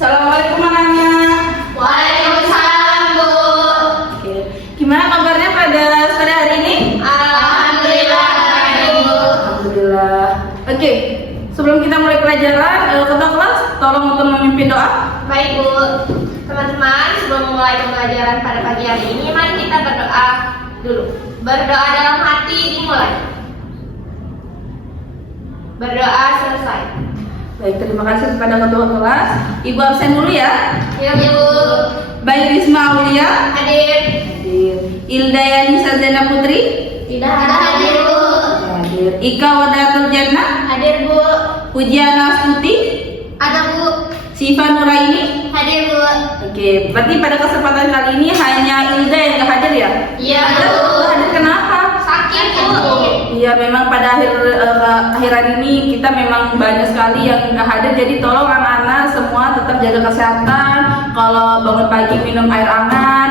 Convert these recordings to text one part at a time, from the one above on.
Assalamualaikum anak-anak. Waalaikumsalam, Bu. Oke. Gimana kabarnya pada sore hari ini? Alhamdulillah, baik, Bu. Alhamdulillah. Oke. Sebelum kita mulai pelajaran, ketua kelas tolong untuk memimpin doa. Baik, Bu. Teman-teman, sebelum memulai pembelajaran pada pagi hari ini, mari kita berdoa dulu. Berdoa dalam hati dimulai. Berdoa selesai. Baik, terima kasih kepada ketua kelas. Ibu absen dulu ya. Ya, Bu. Baik, Risma Aulia. Hadir. Hadir. Ildayani Sarjana Putri. Tidak hadir, Bu. Hadir. Ika Wadatul Jannah. Hadir, Bu. Pujiana Astuti. Ada, Bu. Siva Nuraini. Hadir, Bu. Oke, berarti pada kesempatan kali ini hanya Ilda yang nggak hadir ya? Iya, Ilda Bu. nggak hadir kenapa? Sakit, Bu. Iya, memang pada akhir hari ini kita memang banyak sekali yang nggak hadir. Jadi tolong anak-anak semua tetap jaga kesehatan. Kalau bangun pagi minum air hangat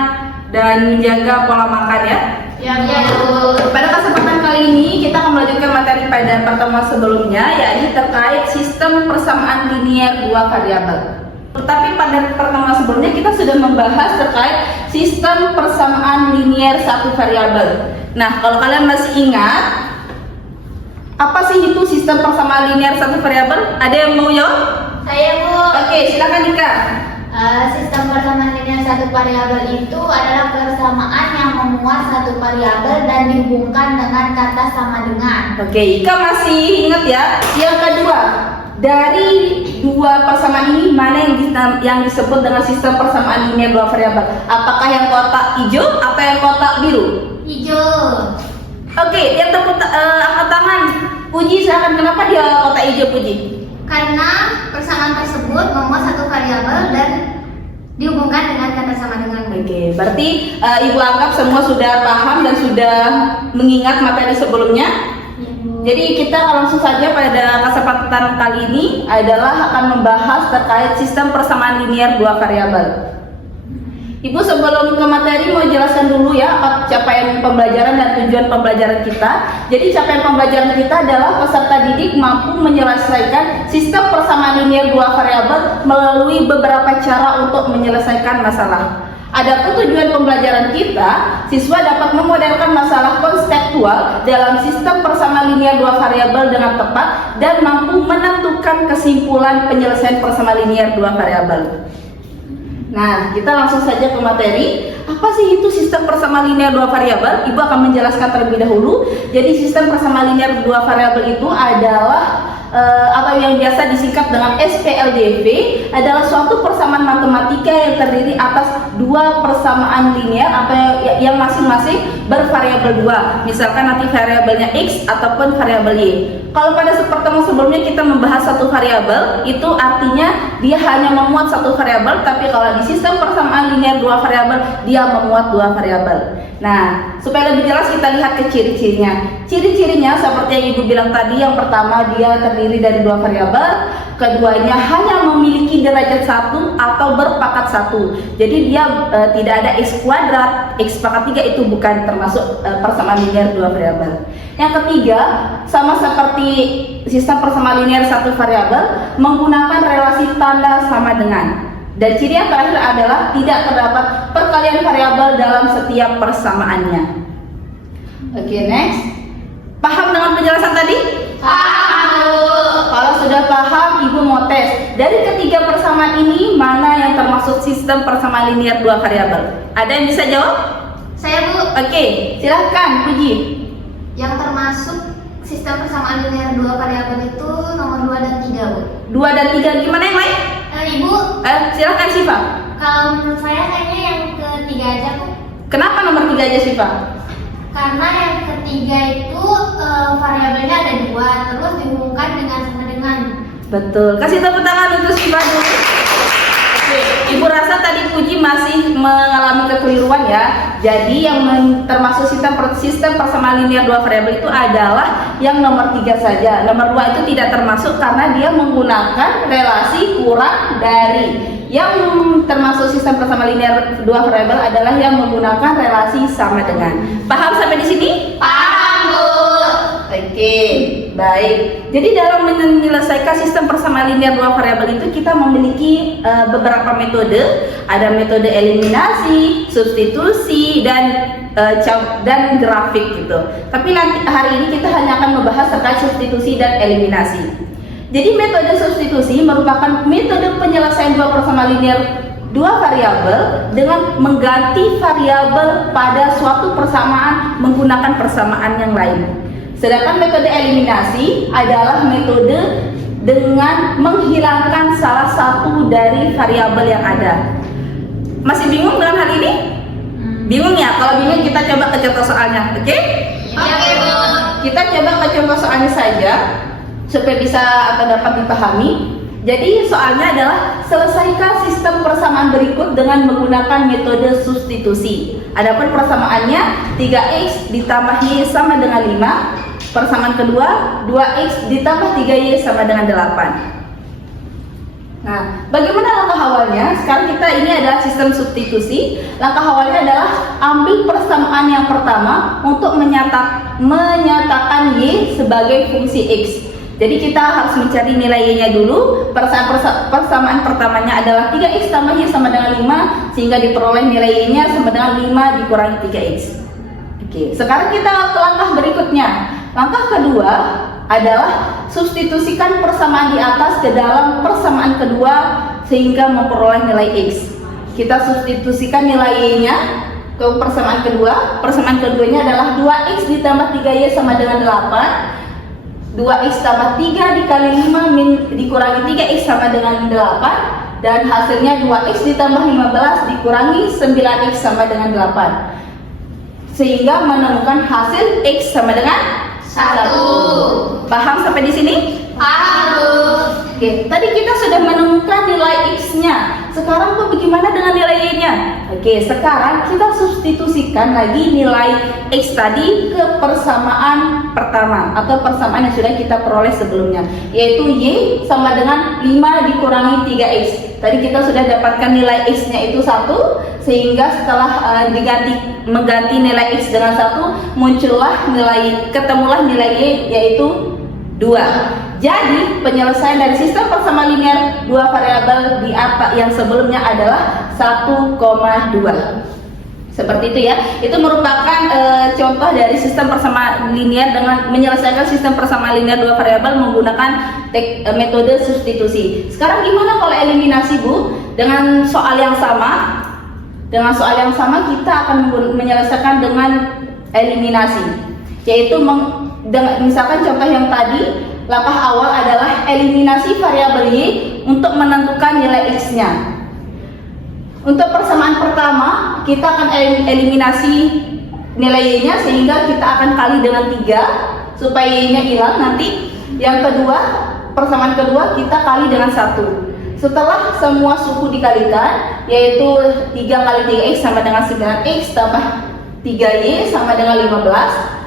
dan menjaga pola makan ya. Ya, Bu. Pada kesempatan kali ini kita akan melanjutkan materi pada pertemuan sebelumnya, yakni terkait sistem persamaan linier dua variabel. Tetapi pada pertemuan sebelumnya kita sudah membahas terkait sistem persamaan linier satu variabel. Nah, kalau kalian masih ingat, apa sih itu sistem persamaan linier satu variabel? Ada yang mau jawab? Saya, Bu. Oke, silakan Ika. Sistem persamaan linier satu variabel itu adalah persamaan yang memuat satu variabel dan dihubungkan dengan kata sama dengan. Oke, Ika masih ingat ya? Yang kedua, dari dua persamaan ini mana yang disebut dengan sistem persamaan linier dua variabel? Apakah yang kotak hijau atau yang kotak biru? Hijau. Oke, yang angkat tangan. Puji, silakan. Kenapa dia kotak hijau, Puji? Karena persamaan tersebut memuat satu variabel dan dihubungkan dengan kata sama dengan. Oke, berarti Ibu anggap semua sudah paham dan sudah mengingat materi sebelumnya. Jadi kita langsung saja pada kesempatan kali ini adalah akan membahas terkait sistem persamaan linier dua variabel. Ibu sebelum ke materi mau jelaskan dulu ya apa capaian pembelajaran dan tujuan pembelajaran kita. Jadi capaian pembelajaran kita adalah peserta didik mampu menyelesaikan sistem persamaan linier dua variabel melalui beberapa cara untuk menyelesaikan masalah. Adapun tujuan pembelajaran kita, siswa dapat memodelkan masalah konseptual dalam sistem persamaan linier dua variabel dengan tepat dan mampu menentukan kesimpulan penyelesaian persamaan linier dua variabel. Nah, kita langsung saja ke materi. Apa sih itu sistem persamaan linier dua variabel? Ibu akan menjelaskan terlebih dahulu. Jadi sistem persamaan linier dua variabel itu adalah atau yang biasa disingkat dengan SPLDV, adalah suatu persamaan matematika yang terdiri atas dua persamaan linier atau yang masing-masing bervariabel dua. Misalkan nanti variabelnya X ataupun variabel Y. Kalau pada pertemuan sebelumnya kita membahas satu variabel, itu artinya dia hanya memuat satu variabel, tapi kalau di sistem persamaan linier dua variabel, dia memuat dua variabel. Nah, supaya lebih jelas kita lihat ke ciri-cirinya. Ciri-cirinya seperti yang Ibu bilang tadi, yang pertama dia terdiri dari dua variabel, keduanya hanya memiliki derajat satu atau berpangkat satu. Jadi dia tidak ada X kuadrat, X pangkat 3 itu bukan termasuk persamaan linier dua variabel. Yang ketiga, sama seperti sistem persamaan linier satu variabel, menggunakan relasi tanda sama dengan. Dan ciri yang terakhir adalah tidak terdapat perkalian variabel dalam setiap persamaannya. Oke, next. Paham dengan penjelasan tadi? Paham, Bu. Kalau sudah paham, Ibu mau tes. Dari ketiga persamaan ini, mana yang termasuk sistem persamaan linier dua variabel? Ada yang bisa jawab? Saya, Bu. Oke, silahkan Puji. Yang termasuk sistem persamaan linier dua variabel itu nomor 2 dan 3, Bu. 2 dan 3, gimana yang lain? Ibu, Silahkan Siva. kalau menurut saya kayaknya yang ketiga aja, Bu. Kenapa nomor 3 aja Siva? Karena yang ketiga itu variabelnya ada 2, terus dihubungkan dengan sama dengan. Betul. Kasih tepuk tangan untuk Siva dulu. Oke, Ibu rasa tadi Puji masih mengalami kekeliruan ya. Jadi yang termasuk sistem persamaan linier dua variabel itu adalah yang nomor 3 saja. Nomor 2 itu tidak termasuk karena dia menggunakan relasi kurang dari. Yang termasuk sistem persamaan linier dua variabel adalah yang menggunakan relasi sama dengan. Paham sampai di sini? Paham, Bu. Oke, Baik, jadi dalam menyelesaikan sistem persamaan linear dua variabel itu kita memiliki beberapa metode. Ada metode eliminasi, substitusi, dan grafik gitu. Tapi nanti hari ini kita hanya akan membahas terkait substitusi dan eliminasi. Jadi metode substitusi merupakan metode penyelesaian dua persamaan linear dua variabel dengan mengganti variabel pada suatu persamaan menggunakan persamaan yang lain. Sedangkan metode eliminasi adalah metode dengan menghilangkan salah satu dari variabel yang ada. Masih bingung dengan hal ini? Bingung ya? Kalau bingung kita coba ke contoh soalnya, oke? Oke, Bu. Kita coba ke contoh soalnya saja supaya bisa atau dapat dipahami. Jadi soalnya adalah selesaikan sistem persamaan berikut dengan menggunakan metode substitusi. Adapun persamaannya 3x ditambah y sama dengan 5. Persamaan kedua 2x ditambah 3y sama dengan 8. Nah, bagaimana langkah awalnya? Sekarang kita ini adalah sistem substitusi. Langkah awalnya adalah ambil persamaan yang pertama untuk menyatakan y sebagai fungsi x. Jadi kita harus mencari nilai y-nya dulu. Persamaan pertamanya adalah 3x tambah y sama dengan 5, sehingga diperoleh nilai y-nya sama dengan 5 dikurangi 3x. Oke, sekarang kita ke langkah berikutnya. Langkah kedua adalah substitusikan persamaan di atas ke dalam persamaan kedua sehingga memperoleh nilai x. Kita substitusikan nilai y-nya ke persamaan kedua. Persamaan keduanya adalah 2x ditambah 3y sama dengan 8. 2x tambah 3 dikali 5 dikurangi 3x sama dengan 8, dan hasilnya 2x ditambah 15 dikurangi 9x sama dengan 8, sehingga menemukan hasil x sama dengan 1. Paham sampai di sini? Paham. Oke, tadi kita sudah menemukan nilai x-nya. Sekarang tuh bagaimana dengan nilai y-nya? Oke, sekarang kita substitusikan lagi nilai x tadi ke persamaan pertama atau persamaan yang sudah kita peroleh sebelumnya, yaitu y sama dengan 5 dikurangi 3x. Tadi kita sudah dapatkan nilai x-nya itu 1, sehingga setelah mengganti nilai x dengan 1, ketemulah nilai y yaitu 2. Jadi penyelesaian dari sistem persamaan linear dua variabel di atas yang sebelumnya adalah 1,2. Seperti itu ya. Itu merupakan contoh dari sistem persamaan linear dengan menyelesaikan sistem persamaan linear dua variabel menggunakan metode substitusi. Sekarang gimana kalau eliminasi, Bu? Dengan soal yang sama. Dengan soal yang sama kita akan menyelesaikan dengan eliminasi. Yaitu misalkan contoh yang tadi, langkah awal adalah eliminasi variabel y untuk menentukan nilai x-nya. Untuk persamaan pertama, kita akan eliminasi nilai y-nya sehingga kita akan kali dengan 3 supaya y-nya hilang nanti. Yang kedua, persamaan kedua kita kali dengan 1. Setelah semua suku dikalikan, yaitu 3 kali 3x sama dengan 9x tambah 3y sama dengan 15.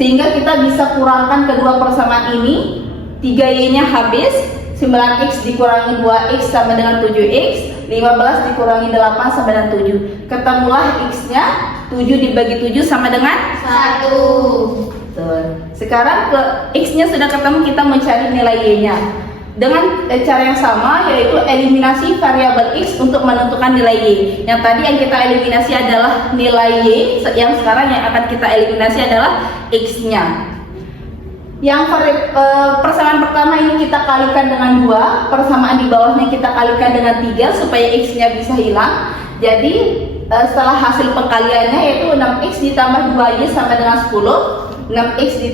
Sehingga kita bisa kurangkan kedua persamaan ini. 3y-nya habis, 9x dikurangi 2x sama dengan 7x, 15 dikurangi 8 sama dengan 7. Ketemulah x-nya, 7 dibagi 7 sama dengan 1. Betul. Sekarang x-nya sudah ketemu, kita mencari nilai y-nya dengan cara yang sama, yaitu eliminasi variabel x untuk menentukan nilai y. Yang tadi yang kita eliminasi adalah nilai y, yang sekarang yang akan kita eliminasi adalah x-nya. Yang persamaan pertama ini kita kalikan dengan 2, persamaan di bawahnya kita kalikan dengan 3 supaya x-nya bisa hilang. Jadi setelah hasil pengkaliannya yaitu 6x ditambah 2y sama dengan 10. 6x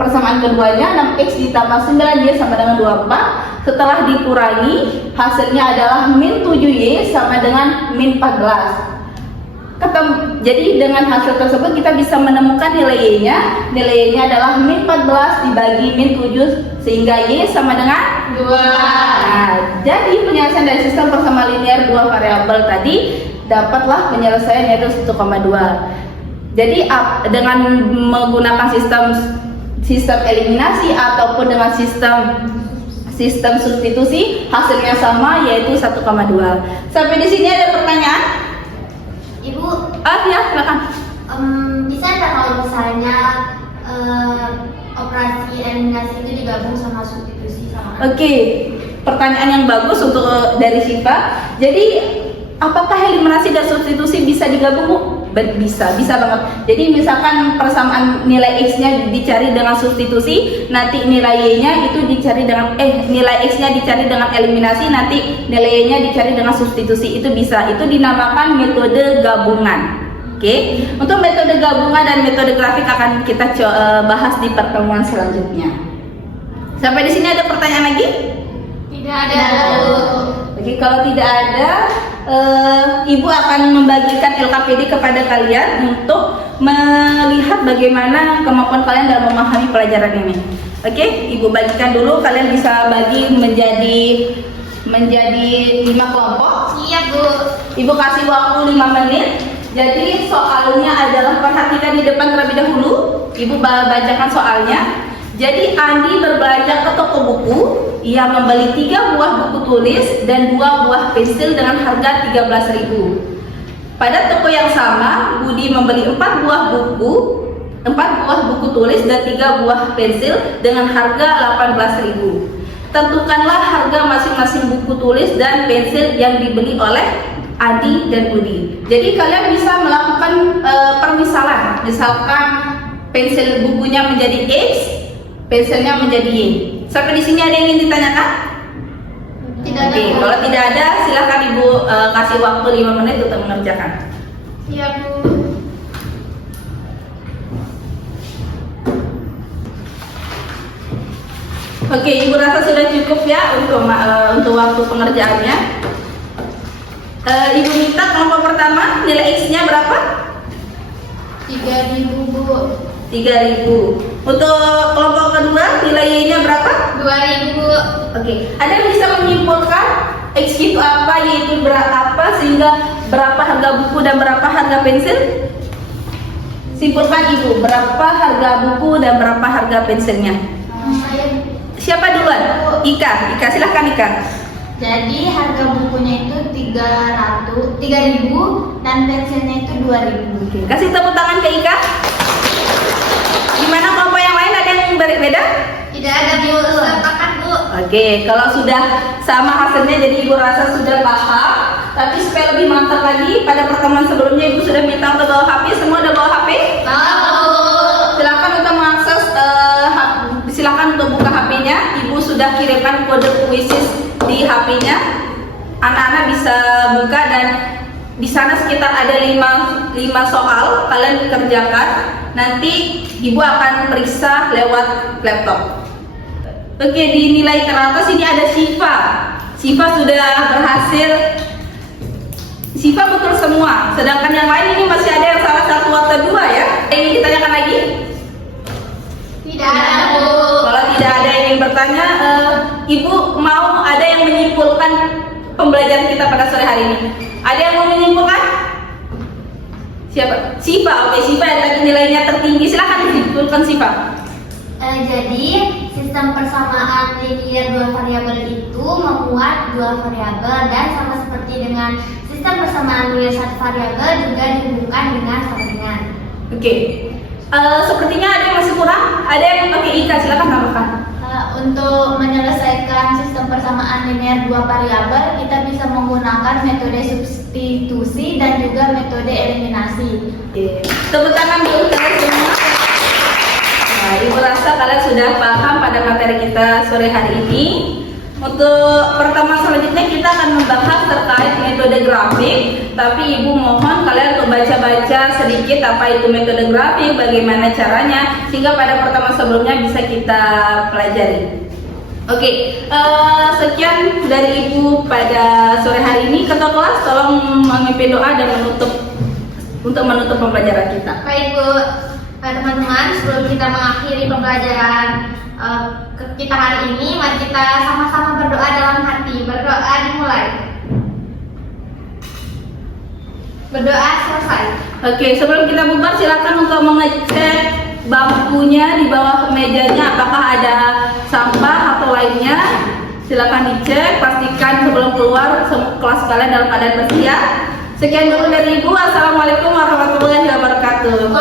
persamaan keduanya 6x ditambah 9y sama dengan 24. Setelah dikurangi, hasilnya adalah min 7y sama dengan min 14. Jadi dengan hasil tersebut kita bisa menemukan nilai y-nya. Nilai y-nya adalah min 14 dibagi min 7 sehingga y sama dengan 2. Nah, jadi penyelesaian dari sistem persamaan linear dua variabel tadi dapatlah penyelesaian yaitu 1,2. Jadi dengan menggunakan sistem eliminasi ataupun dengan sistem substitusi hasilnya sama yaitu 1,2. Sampai di sini ada pertanyaan? Ibu, Ya, silakan. bisa nggak kalau misalnya operasi eliminasi itu digabung sama substitusi sama. Oke, pertanyaan yang bagus untuk dari Syifa. Jadi apakah eliminasi dan substitusi bisa digabung, Bu? Bisa banget. Jadi misalkan persamaan nilai X-nya dicari dengan substitusi, nanti nilai Y-nya itu dicari dengan nilai X-nya dicari dengan eliminasi, nanti nilai Y-nya dicari dengan substitusi. Itu bisa. Itu dinamakan metode gabungan. Oke. Untuk metode gabungan dan metode grafik akan kita bahas di pertemuan selanjutnya. Sampai di sini ada pertanyaan lagi? Tidak ada. Oke, kalau tidak ada, Ibu akan membagikan LKPD kepada kalian untuk melihat bagaimana kemampuan kalian dalam memahami pelajaran ini. Oke, Ibu bagikan dulu. Kalian bisa bagi menjadi 5 kelompok. Siap, Bu. Ibu kasih waktu 5 menit. Jadi soalnya adalah, perhatikan di depan terlebih dahulu. Ibu bacakan soalnya. Jadi Andi berbelanja ke toko buku. Ia membeli 3 buah buku tulis dan 2 buah pensil dengan harga 13.000. Pada toko yang sama, Budi membeli 4 buah buku tulis dan 3 buah pensil dengan harga 18.000. Tentukanlah harga masing-masing buku tulis dan pensil yang dibeli oleh Adi dan Budi. Jadi kalian bisa melakukan permisalan. Misalkan pensil bukunya menjadi X, pensilnya menjadi Y. Sampai di sini ada yang ingin ditanyakan? Tidak ada. Oke, kalau tidak ada, silakan Ibu kasih waktu 5 menit untuk mengerjakan. Siap, Bu. Oke, Ibu rasa sudah cukup ya untuk waktu pengerjaannya. Ibu minta kelompok pertama nilai X-nya berapa? 3.000, Bu. 3.000. Untuk kelompok kedua nilai Y-nya berapa? 2.000, Bu. Oke, ada yang bisa menyimpulkan X itu apa, Y itu berapa, sehingga berapa harga buku dan berapa harga pensil? Simpulkan Ibu, berapa harga buku dan berapa harga pensilnya? Siapa duluan? Ika, silahkan Ika. Jadi harga bukunya itu 3.000 dan pensilnya itu 2.000. Oke, kasih tepuk tangan ke Ika. Gimana kelompok yang lain, ada yang beda? Tidak ada, Bu. Sepakat, Bu. Oke, kalau sudah sama hasilnya, jadi Ibu rasa sudah paham. Tapi supaya lebih mantap lagi, pada pertemuan sebelumnya Ibu sudah minta untuk bawa HP. Semua udah bawa HP? Silakan untuk mengakses, silakan untuk buka HP-nya. Ibu sudah kirimkan kode kuisis di HP-nya. Anak-anak bisa buka dan di sana sekitar ada 5 soal. Kalian kerjakan. Nanti Ibu akan periksa lewat laptop. Oke, di nilai teratas ini ada Syifa. Syifa sudah berhasil. Syifa betul semua. Sedangkan yang lain ini masih ada yang salah 1 atau 2 ya. Ingin ditanyakan lagi? Tidak ada, Bu. Kalau tidak ada yang ingin bertanya, Ibu mau ada yang menyimpulkan pembelajaran kita pada sore hari ini? Ada yang mau menyimpulkan? Siapa? Syifa. Oke, Syifa yang tadi nilainya tertinggi. Silahkan disimpulkan Syifa. Jadi sistem persamaan linear 2 variabel itu memuat 2 variabel dan sama seperti dengan sistem persamaan linear 1 variabel juga dihubungkan dengan sampingan. Oke. Sepertinya ada yang masih kurang. Ada yang pakai Ika, silakan tambahkan. Untuk menyelesaikan sistem persamaan linear 2 variabel, kita bisa menggunakan metode substitusi dan juga metode eliminasi. Oke. Tepuk tangan dulu kalian semua. Nah, Ibu rasa kalian sudah paham pada materi kita sore hari ini. Untuk pertemuan selanjutnya kita akan membahas terkait metode grafik. Tapi Ibu mohon kalian untuk baca-baca sedikit apa itu metode grafik, bagaimana caranya, sehingga pada pertemuan sebelumnya bisa kita pelajari. Oke, sekian dari Ibu pada sore hari ini. Ketua kelas tolong memimpin doa dan menutup pembelajaran kita. Baik, Bu. Teman-teman, sebelum kita mengakhiri pembelajaran kita hari ini, mari kita sama-sama berdoa dalam hati. Berdoa dimulai. Berdoa selesai. Oke, sebelum kita bubar silakan untuk mengecek bangkunya di bawah mejanya apakah ada sampah atau lainnya. Silakan dicek, pastikan sebelum keluar kelas kalian dalam keadaan bersih ya. Sekian dulu dari Ibu. Assalamualaikum warahmatullahi wabarakatuh.